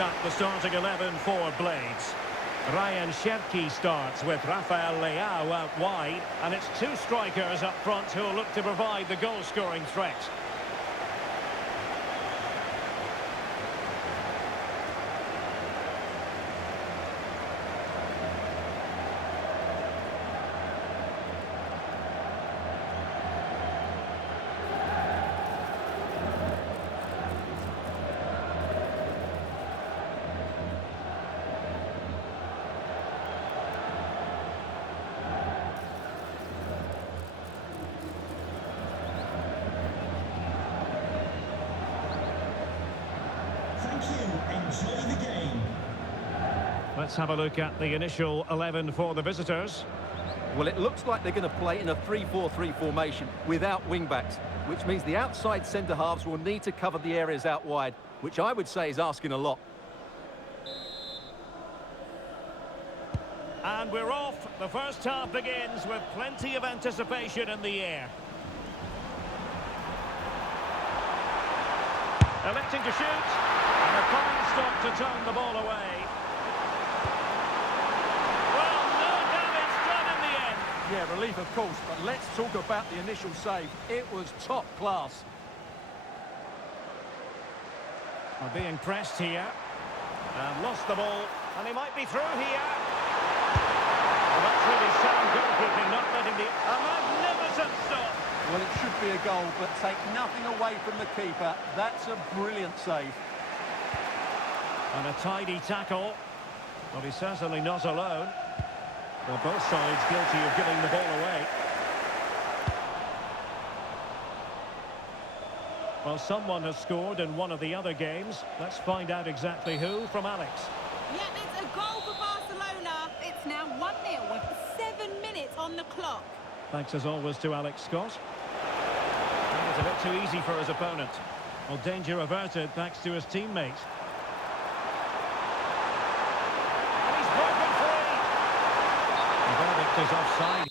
at the starting 11 for Blades. Ryan Cherki starts with Rafael Leao out wide, and it's two strikers up front who will look to provide the goal-scoring threat. Enjoy the game. Let's have a look at the initial 11 for the visitors. Well, it looks like they're going to play in a 3-4-3 formation without wing-backs, which means the outside centre-halves will need to cover the areas out wide, which I would say is asking a lot. And we're off. The first half begins with plenty of anticipation in the air. Electing to shoot. And a fine stop to turn the ball away. Well, no damage done in the end. Yeah, relief of course, but let's talk about the initial save. It was top class. Are being pressed here. And lost the ball. And he might be through here. Well, that's really sound goalkeeping, not letting the... A magnificent stop. Well, it should be a goal, but take nothing away from the keeper. That's a brilliant save. And a tidy tackle. Well, he's certainly not alone. Well, both sides guilty of giving the ball away. Well, someone has scored in one of the other games. Let's find out exactly who from Alex. Yeah, it's a goal for Barcelona. It's now 1-0 with 7 minutes on the clock. Thanks as always to Alex Scott. That was a bit too easy for his opponent. Well, danger averted thanks to his teammate. And he's broken free. The verdict is offside.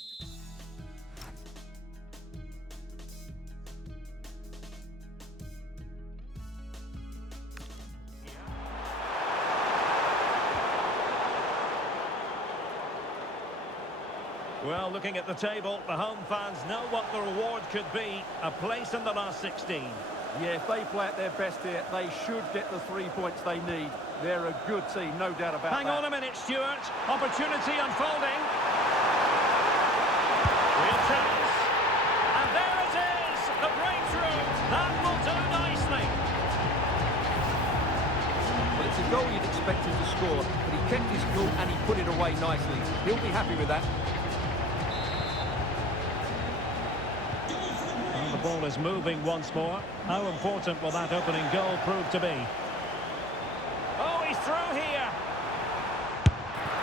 Well, looking at the table, the home fans know what the reward could be. A place in the last 16. Yeah, if they play at their best here, they should get the 3 points they need. They're a good team, no doubt about that. Hang on a minute, Stuart. Opportunity unfolding. Real chance. And there it is, the breakthrough. That will do nicely. Well, it's a goal you'd expect him to score, but he kept his cool and he put it away nicely. He'll be happy with that. And the ball is moving once more. How important will that opening goal prove to be? Oh, he's through here.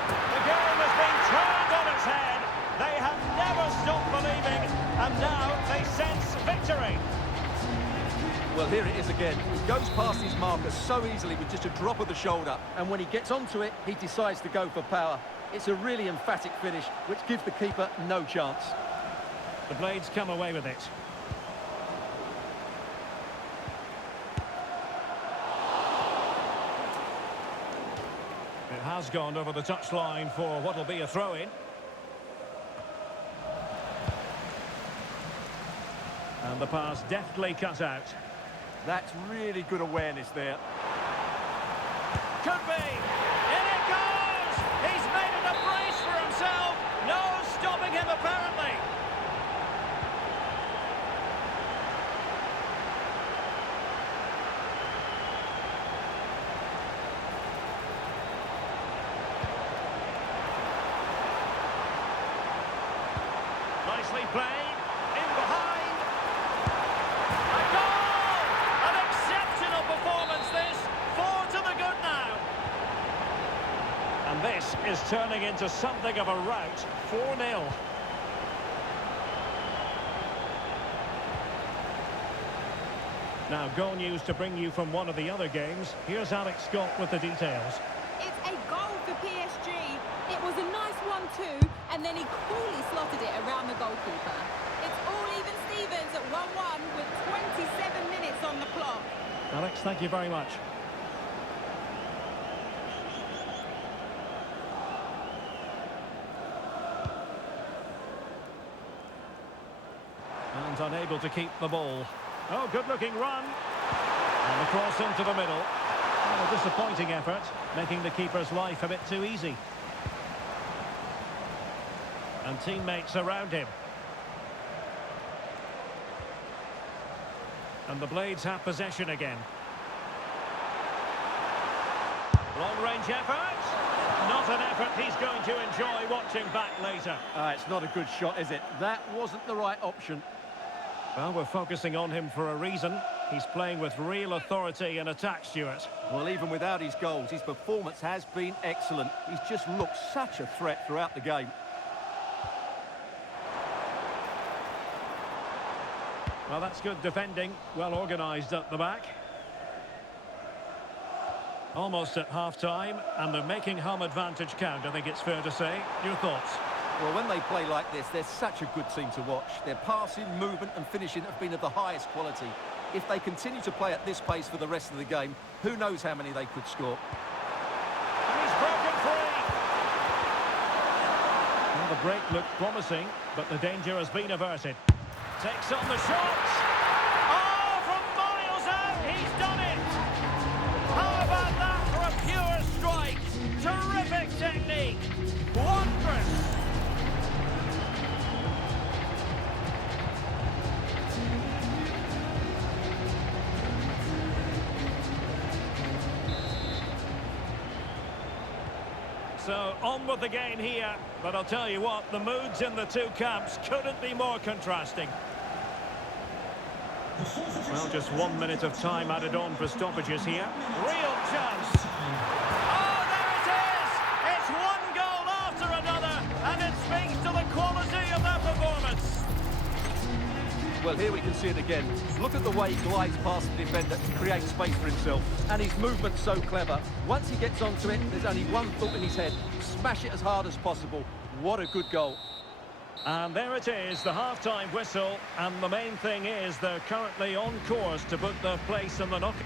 The game has been turned on its head. They have never stopped believing, and now they sense victory. Well, here it is again. He goes past his marker so easily with just a drop of the shoulder, and when he gets onto it, he decides to go for power. It's a really emphatic finish, which gives the keeper no chance. The Blades come away with it. It has gone over the touchline for what will be a throw-in. And the pass deftly cut out. That's really good awareness there. Could be! In it goes! He's made it a brace for himself! No stopping him, apparently! Nicely played. In behind. A goal! An exceptional performance, this. 4 to the good now. And this is turning into something of a rout. 4-0. Now, goal news to bring you from one of the other games. Here's Alex Scott with the details. It's a goal for PSG. It was a nice 1-2, and then he coolly slotted it around the goalkeeper. It's all even Stevens at 1-1 with 27 minutes on the clock. Alex, thank you very much. And unable to keep the ball. Oh, good-looking run. And the cross into the middle. Oh, a disappointing effort, making the keeper's life a bit too easy. And teammates around him. And the Blades have possession again. Long-range effort. Not an effort he's going to enjoy watching back later. It's not a good shot, is it? That wasn't the right option. Well, we're focusing on him for a reason. He's playing with real authority in attack, Stuart. Well, even without his goals, his performance has been excellent. He's just looked such a threat throughout the game. Well, that's good defending. Well organised at the back. Almost at half-time, and they're making home advantage count, I think it's fair to say. Your thoughts? Well, when they play like this, they're such a good team to watch. Their passing, movement and finishing have been of the highest quality. If they continue to play at this pace for the rest of the game, who knows how many they could score. And he's broken free! Well, the break looked promising, but the danger has been averted. Takes on the shot! Oh, from miles out, he's done it! How about that for a pure strike? Terrific technique! Wondrous! So, on with the game here, but I'll tell you what, the moods in the two camps couldn't be more contrasting. Well, just 1 minute of time added on for stoppages here. Real chance! Oh, there it is! It's one goal after another, and it speaks to the quality of their performance. Well, here we can see it again. Look at the way he glides past the defender to create space for himself. And his movement's so clever. Once he gets onto it, there's only one thought in his head. Smash it as hard as possible. What a good goal. And there it is, the half-time whistle. And the main thing is they're currently on course to book their place in the knockout.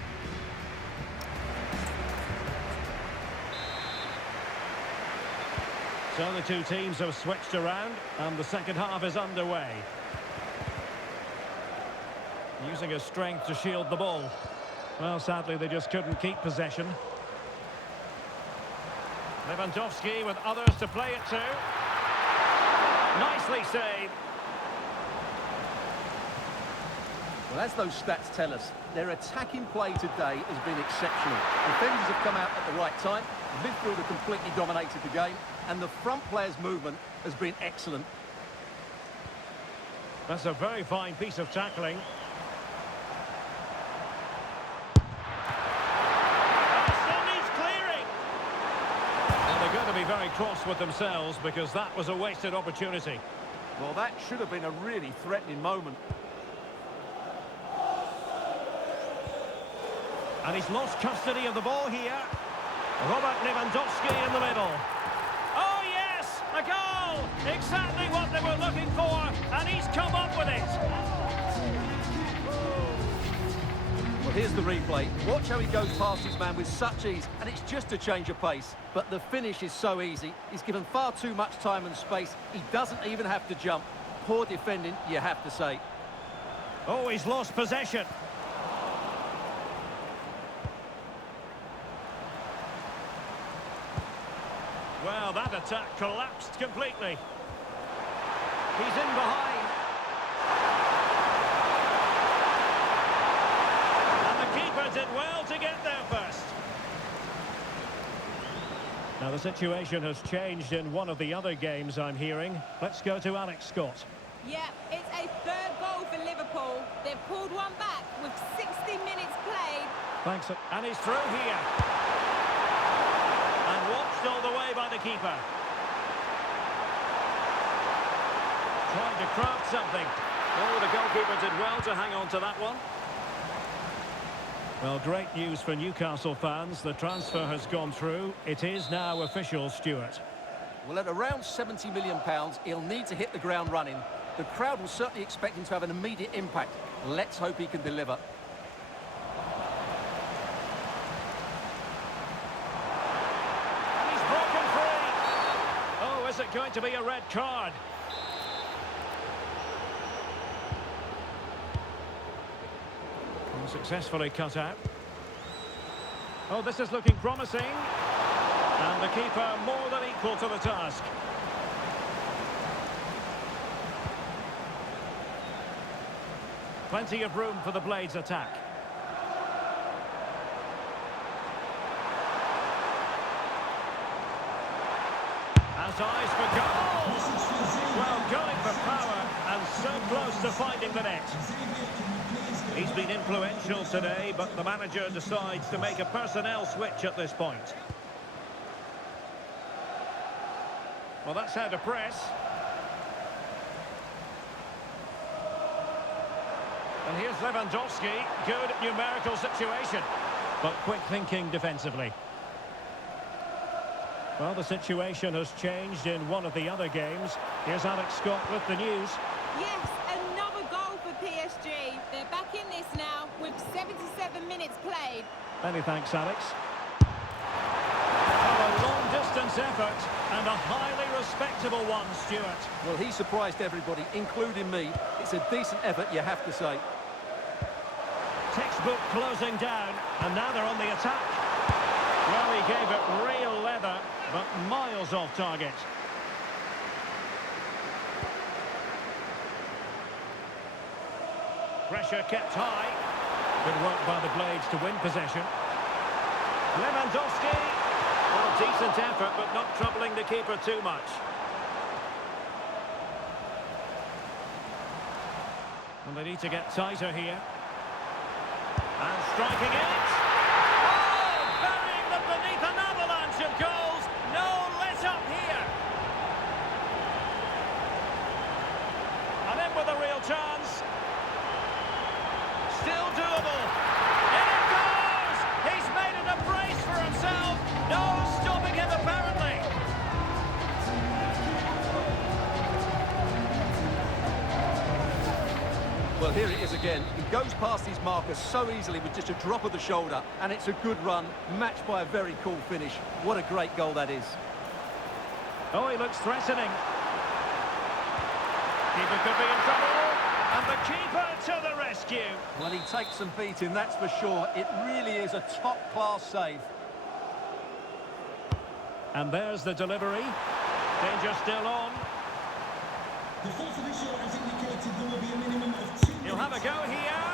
So the two teams have switched around, and the second half is underway. Using his strength to shield the ball. Well, sadly, they just couldn't keep possession. Lewandowski with others to play it to. Nicely saved. Well, as those stats tell us, their attacking play today has been exceptional. Defenders have come out at the right time, midfield have completely dominated the game, and the front players' movement has been excellent. That's a very fine piece of tackling. To be very cross with themselves because that was a wasted opportunity. Well, that should have been a really threatening moment. And he's lost custody of the ball here. Robert Lewandowski in the middle. Oh yes, a goal! Exactly what they were looking for, and he's come up with it. Well, here's the replay. Watch how he goes past his man with such ease, and it's just a change of pace. But the finish is so easy. He's given far too much time and space. He doesn't even have to jump. Poor defending, you have to say. Oh, he's lost possession. Well, that attack collapsed completely. He's in behind. Did well to get there first. Now the situation has changed in one of the other games I'm hearing. Let's go to Alex Scott. Yeah, it's a third goal for Liverpool. They've pulled one back with 60 minutes played. Thanks. And he's through here. And watched all the way by the keeper. Trying to craft something. Oh, the goalkeeper did well to hang on to that one. Well, great news for Newcastle fans. The transfer has gone through. It is now official, Stuart. Well, at around £70 million, he'll need to hit the ground running. The crowd will certainly expect him to have an immediate impact. Let's hope he can deliver. He's broken free. Oh, is it going to be a red card? Successfully cut out. Oh, this is looking promising. And the keeper more than equal to the task. Plenty of room for the Blades' attack. Has eyes for goal! Well, going for power and so close to finding the net. He's been influential today, but the manager decides to make a personnel switch at this point. Well, that's how to press. And here's Lewandowski. Good numerical situation, but quick thinking defensively. Well, the situation has changed in one of the other games. Here's Alex Scott with the news. Yes, another goal for PSG. They're back in this now with 77 minutes played. Many thanks, Alex. Well, a long-distance effort and a highly respectable one, Stuart. Well, he surprised everybody, including me. It's a decent effort, you have to say. Textbook closing down, and now they're on the attack. Well, he gave it real leather, but miles off target. Pressure kept high. Good work by the Blades to win possession. Lewandowski. Well, decent effort, but not troubling the keeper too much. And they need to get tighter here. And striking it. Oh, burying them beneath an avalanche of goals. No let up here. And in with a real chance. Still doable. In it goes! He's made it a brace for himself. No stopping him, apparently. Well, here it is again. He goes past his marker so easily with just a drop of the shoulder, and it's a good run, matched by a very cool finish. What a great goal that is. Oh, he looks threatening. Keeper could be in trouble. And the keeper to the rescue. Well, he takes some beating, that's for sure. It really is a top-class save. And there's the delivery. Danger still on. The fourth official has indicated there will be a minimum of 2 He'll have a go here.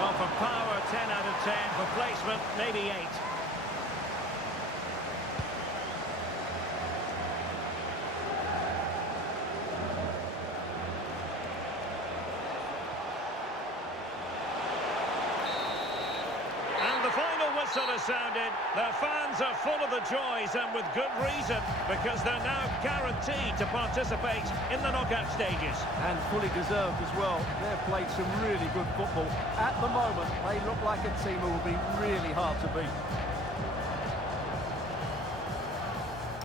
Well, for power, 10 out of 10. For placement, maybe 8. And the final whistle has sounded. Their fans are full of the joys, and with good reason, because they're now guaranteed to participate in the knockout stages. And fully deserved as well. They've played some really good football. At the moment, they look like a team who will be really hard to beat.